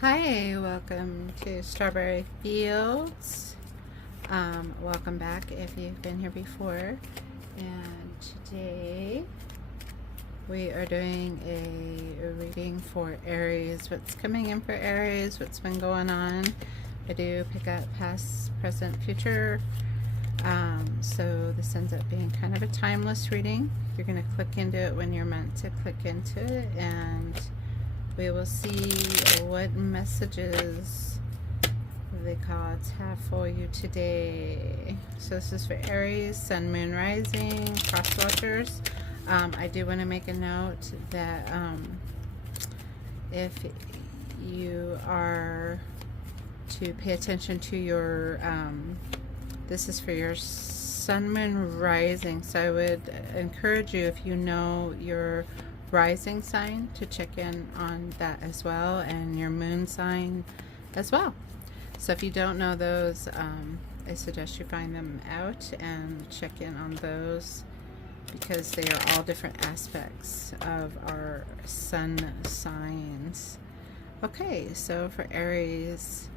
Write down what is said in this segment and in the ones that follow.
Hi, welcome to Strawberry Fields. Welcome back if you've been here before. And today we are doing a reading for Aries. What's coming in for Aries? What's been going on? I do pick up past, present, future. So this ends up being kind of a timeless reading. You're going to click into it when you're meant to click into it, and we will see what messages the gods have for you today. So this is for Aries, Sun, Moon, Rising, cross watchers. I do want to make a note that if you are to pay attention to your, this is for your Sun, Moon, Rising. So I would encourage you, if you know your rising sign, to check in on that as well, and your moon sign as well. So if you don't know those, I suggest you find them out and check in on those, because they are all different aspects of our sun signs. Okay, so for Aries,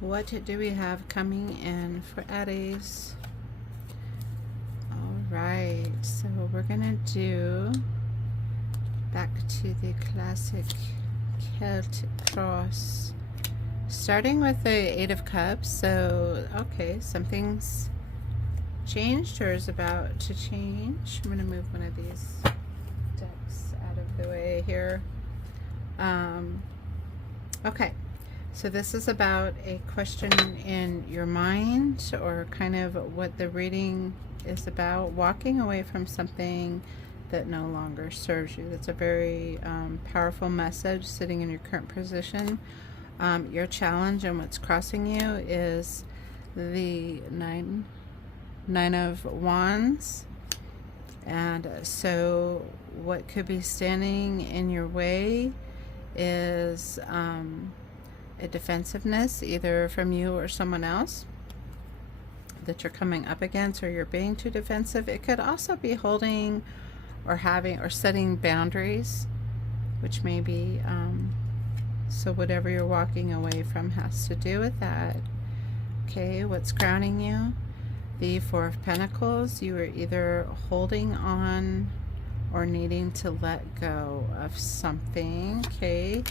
what do we have coming in for Aries? All right, so we're gonna do back to the classic Celtic cross, starting with the Eight of Cups. So, okay, something's changed or is about to change. I'm going to move one of these decks out of the way here. Okay, so this is about a question in your mind, or kind of what the reading is about, walking away from something that no longer serves you. That's a very powerful message sitting in your current position. Your challenge and what's crossing you is the nine of Wands, and so what could be standing in your way is a defensiveness, either from you or someone else, that you're coming up against, or you're being too defensive. It could also be holding or having or setting boundaries, which may be so whatever you're walking away from has to do with that. Okay, what's crowning you? The Four of Pentacles. You are either holding on or needing to let go of something. Okay,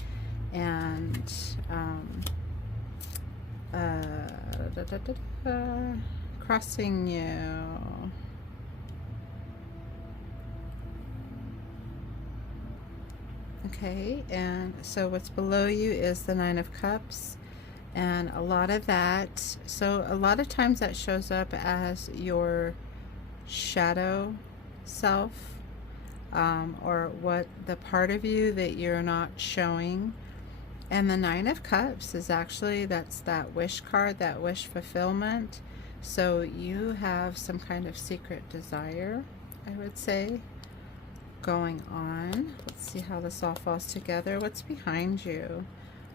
and crossing you. Okay, and so what's below you is the Nine of Cups, and a lot of that, so a lot of times that shows up as your shadow self, or what the part of you that you're not showing. And the Nine of Cups is actually, that's that wish card, that wish fulfillment. So you have some kind of secret desire, I would say, going on. Let's see how this all falls together. What's behind you?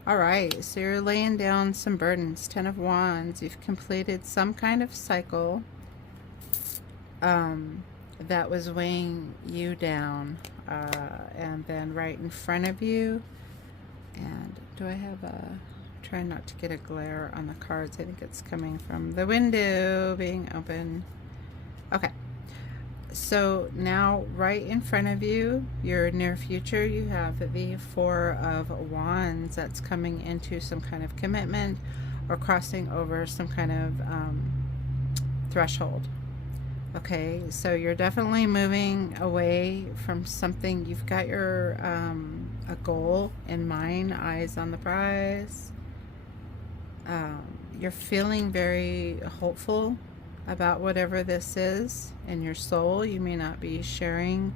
All right, so you're laying down some burdens. Ten of Wands. You've completed some kind of cycle that was weighing you down, and then right in front of you, and do I have a, try not to get a glare on the cards. I think it's coming from the window being open. Okay, so now right in front of you, your near future, you have the Four of Wands. That's coming into some kind of commitment or crossing over some kind of threshold. Okay, so you're definitely moving away from something. You've got your a goal in mind, eyes on the prize. You're feeling very hopeful about whatever this is in your soul. You may not be sharing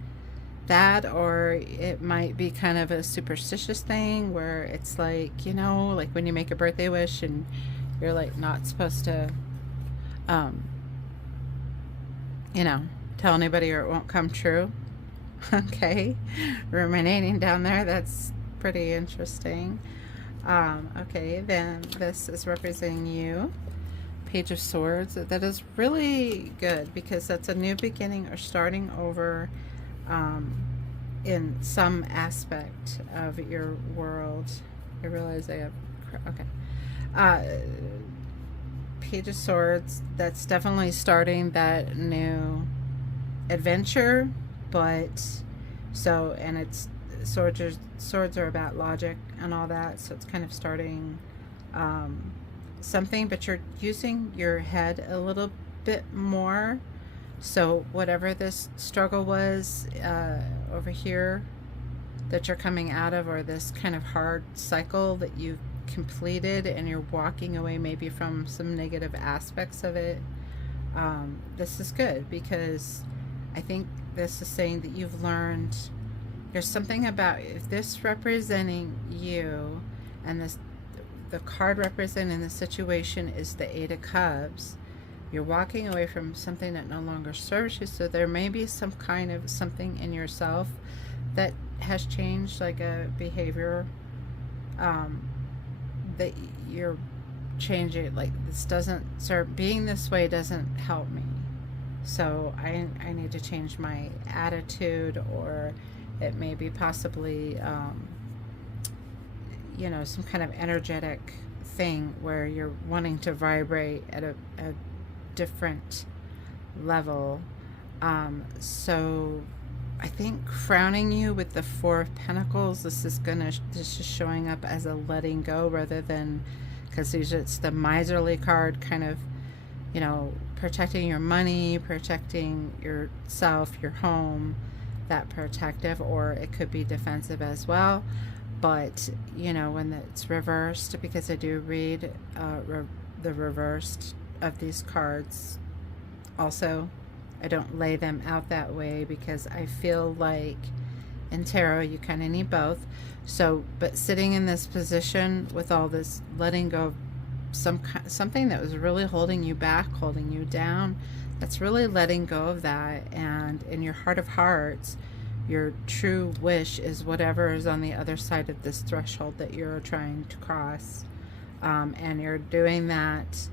that, or it might be kind of a superstitious thing where it's like, you know, like when you make a birthday wish and you're like not supposed to you know, tell anybody or it won't come true. Okay, ruminating down there, that's pretty interesting. Okay, then this is representing you, Page of Swords. That is really good, because that's a new beginning or starting over in some aspect of your world. It realize I have, okay. Uh, Page of Swords, that's definitely starting that new adventure, but so, and it's swords are about logic and all that, so it's kind of starting something, but you're using your head a little bit more. So whatever this struggle was over here that you're coming out of, or this kind of hard cycle that you've completed and you're walking away maybe from some negative aspects of it, this is good, because I think this is saying that you've learned. There's something about, if this representing you, and this, the card representing the situation is the Eight of Cups, you're walking away from something that no longer serves you. So there may be some kind of something in yourself that has changed, like a behavior that you're changing, like, this doesn't serve, being this way doesn't help me, so I need to change my attitude. Or it may be possibly you know, some kind of energetic thing where you're wanting to vibrate at a different level. So I think crowning you with the Four of Pentacles, this is showing up as a letting go, rather than, because it's the miserly card, kind of, you know, protecting your money, protecting yourself, your home, that protective, or it could be defensive as well. But, you know, when it's reversed, because I do read the reversed of these cards also, I don't lay them out that way, because I feel like in tarot you kind of need both. So, but sitting in this position with all this letting go of something that was really holding you back, holding you down, that's really letting go of that. And in your heart of hearts, your true wish is whatever is on the other side of this threshold that you're trying to cross, and you're doing that.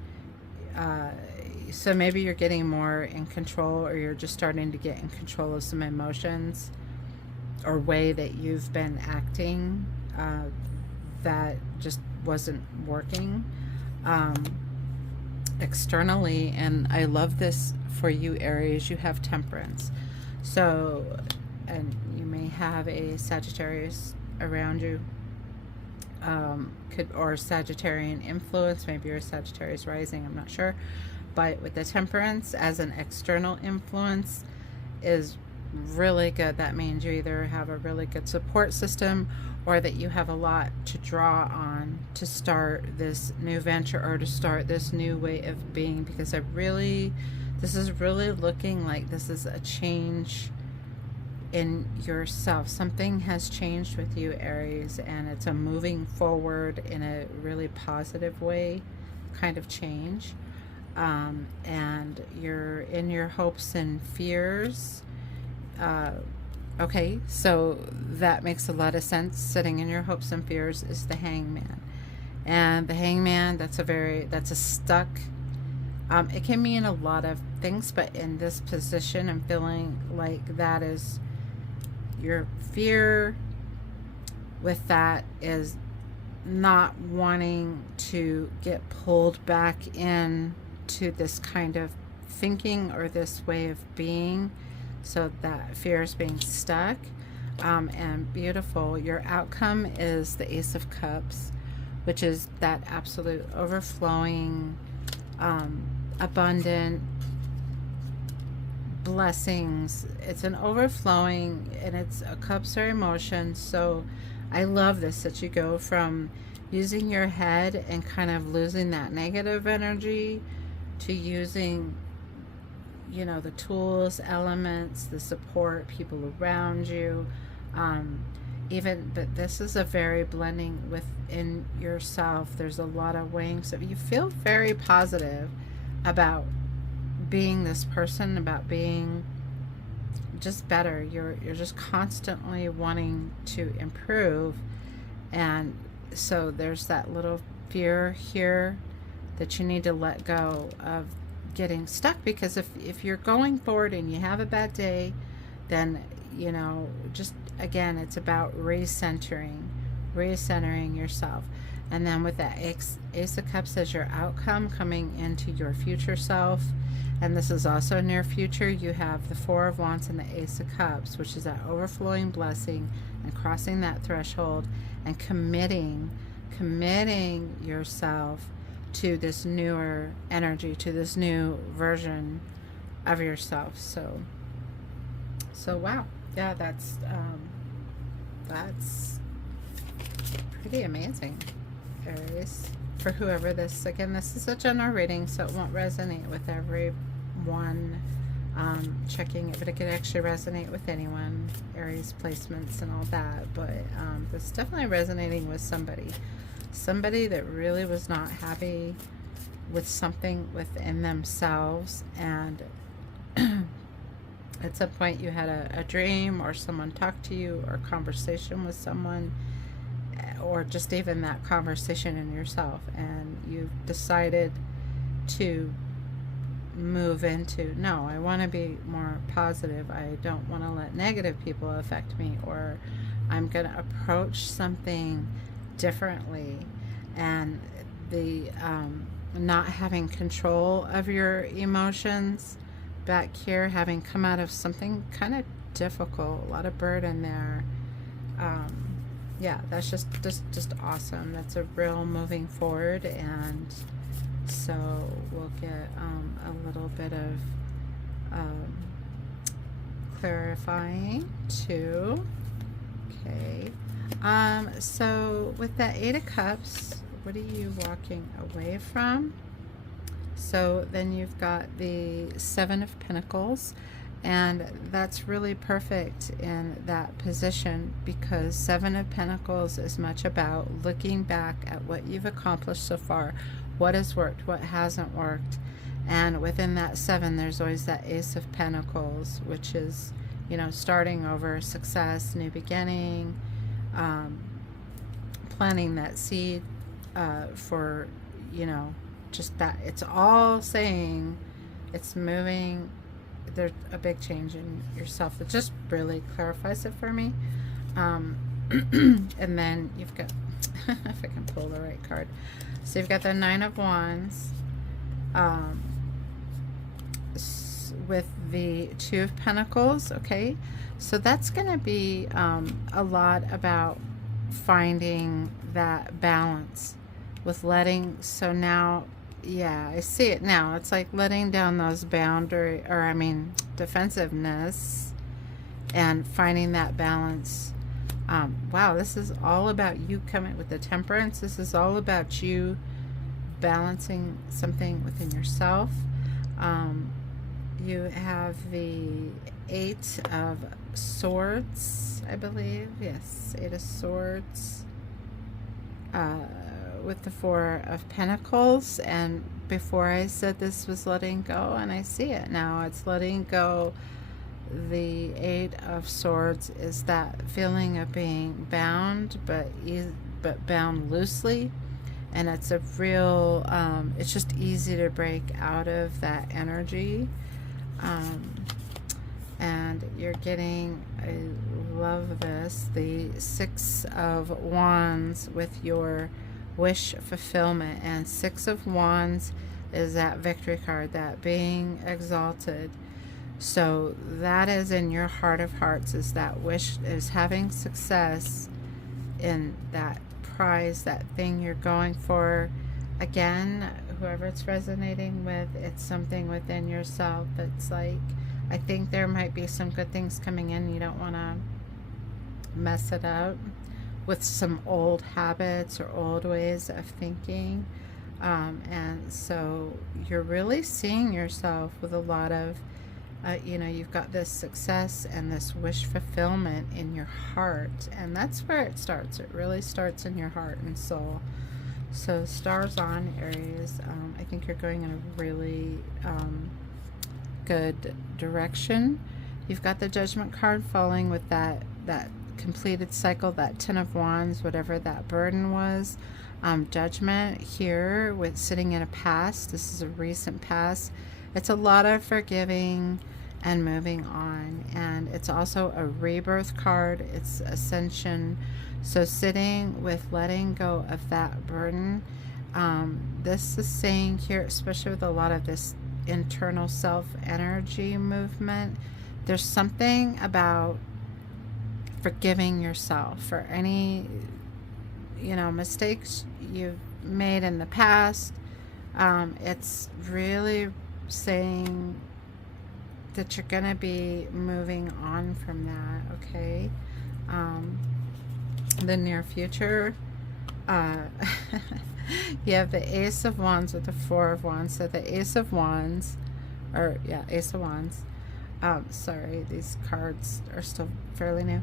So maybe you're getting more in control, or you're just starting to get in control of some emotions or way that you've been acting that just wasn't working externally. And I love this for you, Aries. You have Temperance. So, and you may have a Sagittarius around you, or Sagittarian influence. Maybe you're a Sagittarius rising, I'm not sure. But with the Temperance as an external influence is really good. That means you either have a really good support system, or that you have a lot to draw on to start this new venture, or to start this new way of being. Because this is really looking like this is a change in yourself. Something has changed with you, Aries, and it's a moving forward in a really positive way kind of change. And you're in your hopes and fears. Okay, so that makes a lot of sense. Sitting in your hopes and fears is the Hangman. And the Hangman, that's a stuck. It can mean a lot of things, but in this position, I'm feeling like that is your fear with that is not wanting to get pulled back in to this kind of thinking or this way of being. So that fear is being stuck. And beautiful, your outcome is the Ace of Cups, which is that absolute overflowing, abundant blessings. It's an overflowing, and it's a cups are emotions. So I love this, that you go from using your head and kind of losing that negative energy to using, you know, the tools, elements, the support, people around you, but this is a very blending within yourself. There's a lot of weighing, so you feel very positive about being this person, about being just better. You're just constantly wanting to improve. And so there's that little fear here that you need to let go of getting stuck, because if you're going forward and you have a bad day, then, you know, just again, it's about recentering, recentering yourself. And then with that Ace of Cups as your outcome, coming into your future self, and this is also near future, you have the Four of Wands and the Ace of Cups, which is that overflowing blessing and crossing that threshold and committing yourself to this newer energy, to this new version of yourself. So wow, yeah, that's pretty amazing, Aries. For whoever this, again, this is a general reading, so it won't resonate with everyone checking it, but it could actually resonate with anyone, Aries placements and all that. But this definitely resonating with somebody that really was not happy with something within themselves, and at some point you had a dream, or someone talked to you, or conversation with someone, or just even that conversation in yourself, and you've decided to move into, no, I want to be more positive. I don't want to let negative people affect me, or I'm going to approach something differently. And the not having control of your emotions back here, having come out of something kind of difficult, a lot of burden there. Yeah, that's just awesome. That's a real moving forward. And so we'll get a little bit of clarifying too. Okay. So with that Eight of Cups, what are you walking away from? So then you've got the Seven of Pentacles, and that's really perfect in that position, because Seven of Pentacles is much about looking back at what you've accomplished so far, what has worked, what hasn't worked. And within that seven, there's always that Ace of Pentacles, which is, you know, starting over, success, new beginning, planting that seed for, you know, just that. It's all saying, it's moving. There's a big change in yourself. It just really clarifies it for me. And then you've got, if I can pull the right card. So you've got the Nine of Wands with the Two of Pentacles. Okay, so that's going to be a lot about finding that balance with letting. So now, yeah, I see it now. It's like letting down those boundary, or I mean defensiveness, and finding that balance. Wow, this is all about you coming with the Temperance. This is all about you balancing something within yourself. You have the Eight of Swords, I believe. Yes, Eight of Swords. With the Four of Pentacles, and before I said this was letting go, and I see it now, it's letting go. The Eight of Swords is that feeling of being bound, but bound loosely, and it's a real it's just easy to break out of that energy. And you're getting, I love this, the Six of Wands with your wish fulfillment. And Six of Wands is that victory card, that being exalted. So that is in your heart of hearts, is that wish, is having success in that prize, that thing you're going for. Again, whoever it's resonating with, it's something within yourself that's like, I think there might be some good things coming in. You don't want to mess it up with some old habits or old ways of thinking. And so you're really seeing yourself with a lot of, you know, you've got this success and this wish fulfillment in your heart. And that's where it starts. It really starts in your heart and soul. So stars on, Aries. I think you're going in a really good direction. You've got the Judgment card falling with that completed cycle, that Ten of Wands, whatever that burden was. Judgment here with sitting in a past. This is a recent past. It's a lot of forgiving and moving on, and it's also a rebirth card. It's ascension. So sitting with letting go of that burden, this is saying here, especially with a lot of this internal self energy movement, there's something about forgiving yourself for any, mistakes you've made in the past. It's really saying that you're going to be moving on from that, okay? The near future, you have the Ace of Wands with the Four of Wands. So the Ace of Wands, Ace of Wands. Sorry, these cards are still fairly new.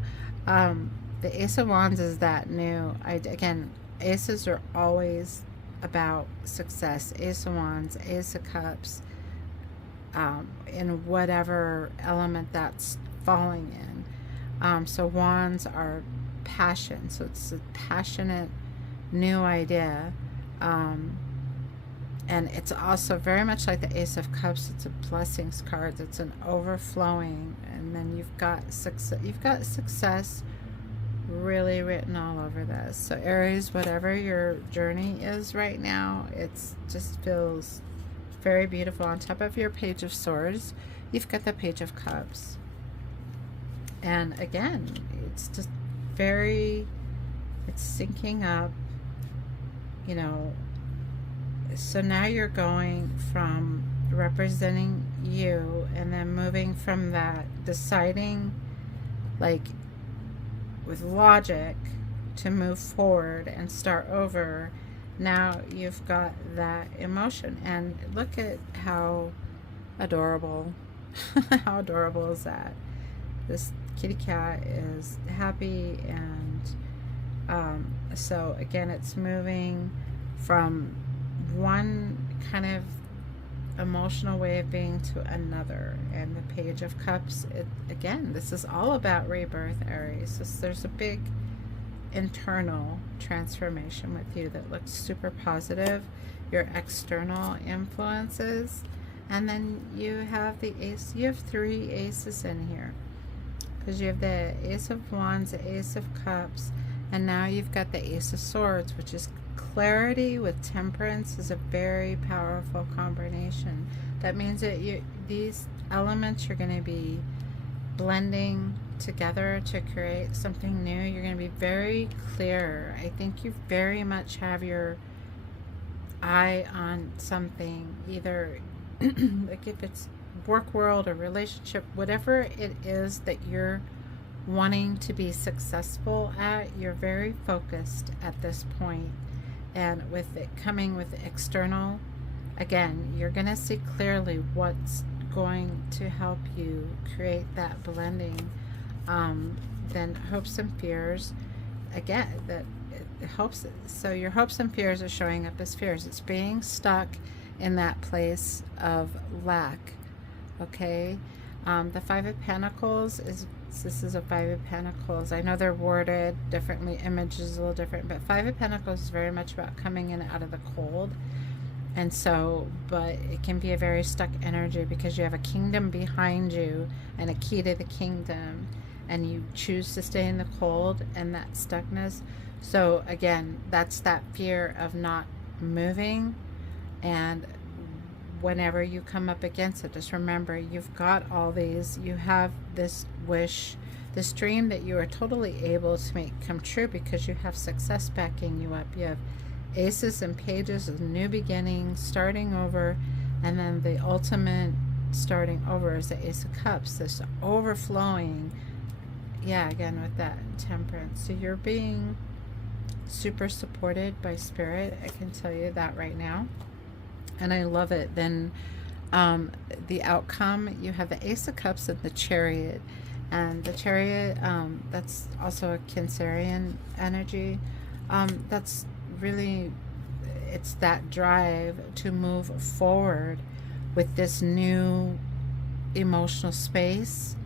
The Ace of Wands is that new. Again, aces are always about success. Ace of Wands, Ace of Cups, in whatever element that's falling in. So wands are passion. So it's a passionate new idea. And it's also very much like the Ace of Cups. It's a blessings card. It's an overflowing, and then you've got success. You've got success really written all over this. So Aries, whatever your journey is right now, it's just feels very beautiful. On top of your Page of Swords, you've got the Page of Cups, and again, it's just very, it's syncing up. So now you're going from representing you and then moving from that, deciding like with logic to move forward and start over. Now you've got that emotion, and look at how adorable how adorable is that? This kitty cat is happy, and so again, it's moving from one kind of emotional way of being to another. And the Page of Cups, again, this is all about rebirth, Aries. There's a big internal transformation with you that looks super positive. Your external influences, and then you have the Ace. You have three aces in here, because you have the Ace of Wands, the Ace of Cups, and now you've got the Ace of Swords, which is clarity with temperance. Is a very powerful combination. That means that these elements are going to be blending together to create something new. You're going to be very clear. I think you very much have your eye on something, either like if it's work world or relationship, whatever it is that you're wanting to be successful at, you're very focused at this point. And with it coming with the external, again, you're going to see clearly what's going to help you create that blending. Then hopes and fears, again, that it hopes. So your hopes and fears are showing up as fears. It's being stuck in that place of lack. Okay, the Five of Pentacles this is a Five of Pentacles. I know they're worded differently, images a little different, but Five of Pentacles is very much about coming in out of the cold. And so, but it can be a very stuck energy because you have a kingdom behind you and a key to the kingdom, and you choose to stay in the cold and that stuckness. So again, that's that fear of not moving. And whenever you come up against it, just remember, you've got all these, you have this wish, this dream that you are totally able to make come true because you have success backing you up. You have aces and pages of new beginnings, starting over, and then the ultimate starting over is the Ace of Cups, this overflowing, again with that temperance. So you're being super supported by spirit, I can tell you that right now, and I love it. Then the outcome, you have the Ace of Cups and the Chariot, and the Chariot, that's also a Cancerian energy. That's really, it's that drive to move forward with this new emotional space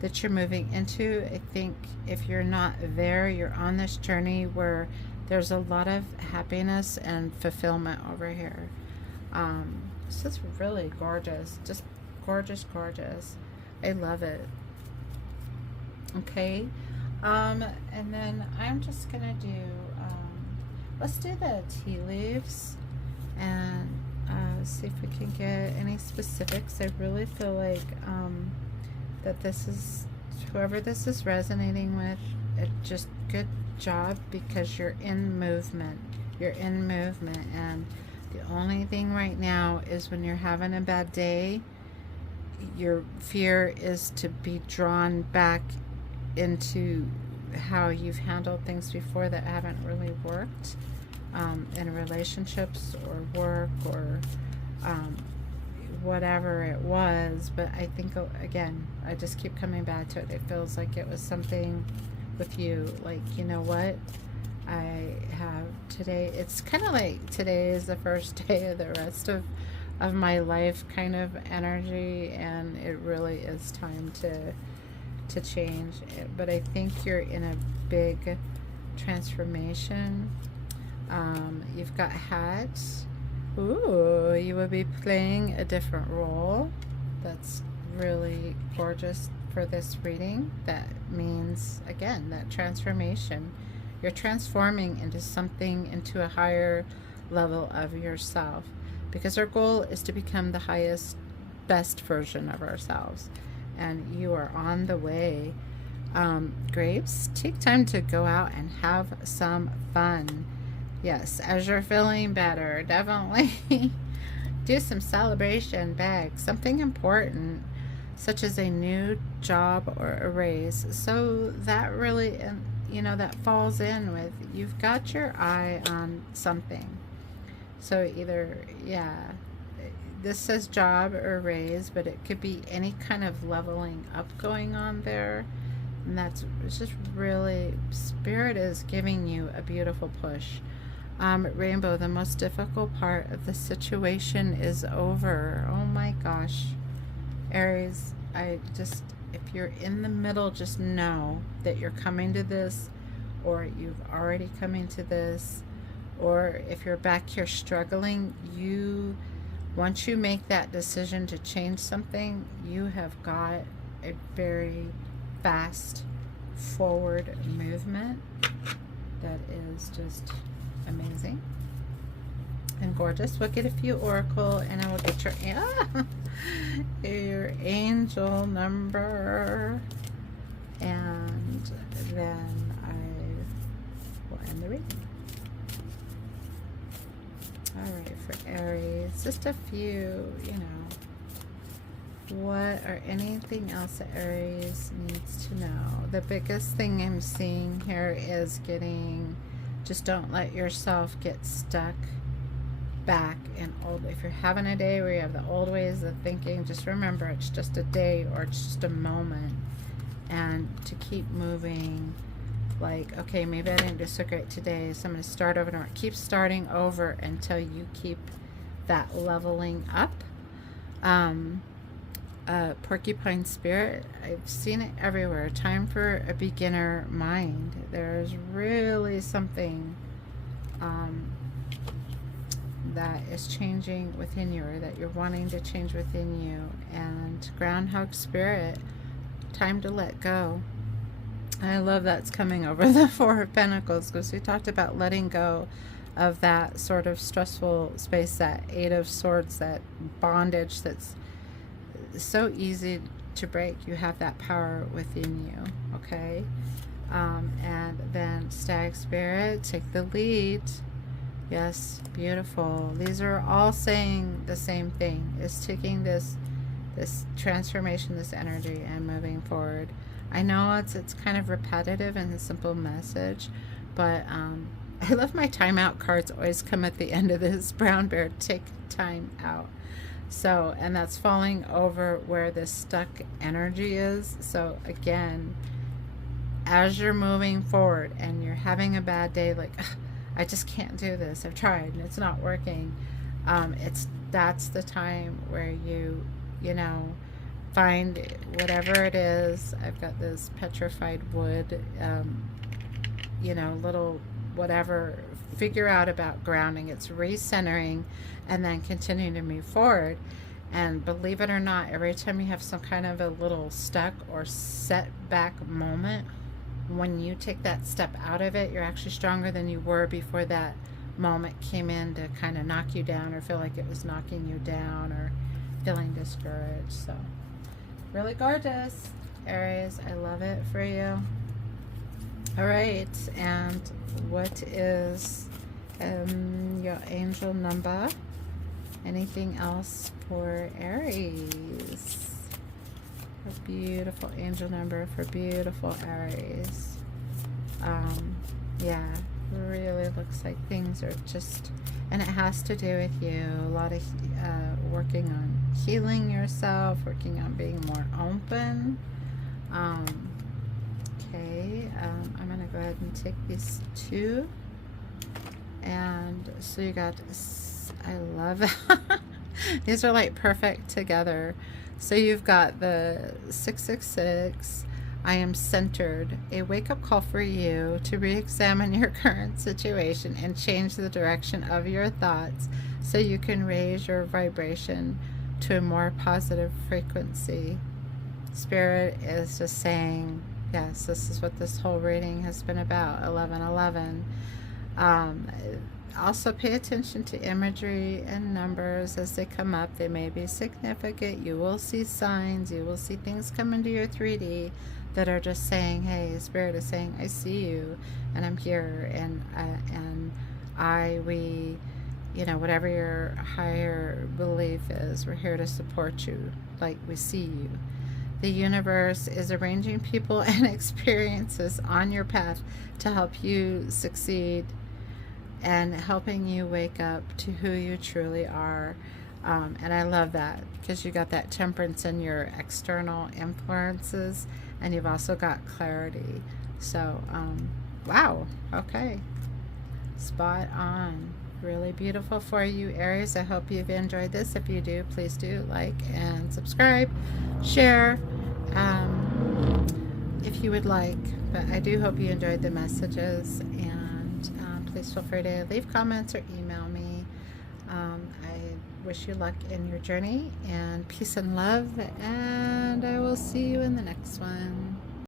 that you're moving into. I think if you're not there, you're on this journey where there's a lot of happiness and fulfillment over here. So it's really gorgeous, just gorgeous, gorgeous. I love it. Okay, And then I'm just gonna do, let's do the tea leaves and see if we can get any specifics. I really feel like that this is, whoever this is resonating with, it just good job, because you're in movement. You're in movement, and the only thing right now is when you're having a bad day, your fear is to be drawn back into how you've handled things before that haven't really worked, in relationships or work or whatever it was. But I think, again, I just keep coming back to it. It feels like it was something with you, like, you know what, I have today, it's kind of like today is the first day of the rest of my life kind of energy, and it really is time to change it. But I think you're in a big transformation. You've got hats. Ooh, you will be playing a different role. That's really gorgeous for this reading. That means, again, that transformation. You're transforming into something, into a higher level of yourself, because our goal is to become the highest, best version of ourselves, and you are on the way. Grapes, take time to go out and have some fun. Yes, as you're feeling better, definitely do some celebration bags, something important, such as a new job or a raise. So that really, that falls in with, you've got your eye on something. So either, yeah, this says job or raise, but it could be any kind of leveling up going on there. And it's just really, Spirit is giving you a beautiful push. Rainbow, the most difficult part of the situation is over. Oh my gosh. Aries, if you're in the middle, just know that you're coming to this, or you've already coming to this, or if you're back here struggling, once you make that decision to change something, you have got a very fast forward movement that is just amazing and gorgeous. We'll get a few oracle, and I will get your angel number, and then I will end the reading. All right, for Aries, just a few, what or anything else that Aries needs to know. The biggest thing I'm seeing here is just don't let yourself get stuck back in old. If you're having a day where you have the old ways of thinking, just remember it's just a day, or it's just a moment, and to keep moving. Like, okay, maybe I didn't do so great today, so I'm going to start over, and keep starting over until you keep that leveling up. Porcupine spirit, I've seen it everywhere. Time for a beginner mind. There's really something that is changing within you, or that you're wanting to change within you. And groundhog spirit, time to let go. I love that's coming over the Four of Pentacles, because we talked about letting go of that sort of stressful space, that Eight of Swords, that bondage that's so easy to break. You have that power within you, okay? And then Stag Spirit, take the lead. Yes, beautiful. These are all saying the same thing, is taking this transformation, this energy, and moving forward. I know it's kind of repetitive and a simple message, but I love my timeout cards always come at the end of this. Brown bear, take time out. So, and that's falling over where this stuck energy is. So again, as you're moving forward and you're having a bad day, like, I just can't do this, I've tried and it's not working, that's the time where you find whatever it is. I've got this petrified wood, little whatever, figure out about grounding. It's recentering and then continuing to move forward. And believe it or not, every time you have some kind of a little stuck or setback moment, when you take that step out of it, you're actually stronger than you were before that moment came in to kind of knock you down or feel like it was knocking you down or feeling discouraged. So really gorgeous, Aries. I love it for you. All right, and what is your angel number? Anything else for Aries? A beautiful angel number for beautiful Aries. Yeah, really looks like things are just, and it has to do with you. A lot of working on healing yourself, working on being more open. Okay, I'm going to go ahead and take these two. And so you got, I love it. These are like perfect together. So you've got the 666, I am centered, a wake-up call for you to re-examine your current situation and change the direction of your thoughts so you can raise your vibration to a more positive frequency. Spirit is just saying, yes, this is what this whole reading has been about, 1111. Also pay attention to imagery and numbers as they come up. They may be significant. You will see signs. You will see things come into your 3D that are just saying, hey, Spirit is saying, I see you, and I'm here, and we, you know, whatever your higher belief is, we're here to support you. Like, we see you. The universe is arranging people and experiences on your path to help you succeed and helping you wake up to who you truly are. And I love that because you got that temperance in your external influences, and you've also got clarity. So, wow, okay. Spot on. Really beautiful for you, Aries. I hope you've enjoyed this. If you do, please do like and subscribe, share, if you would like. But I do hope you enjoyed the messages, and please feel free to leave comments or email me. I wish you luck in your journey, and peace and love, and I will see you in the next one.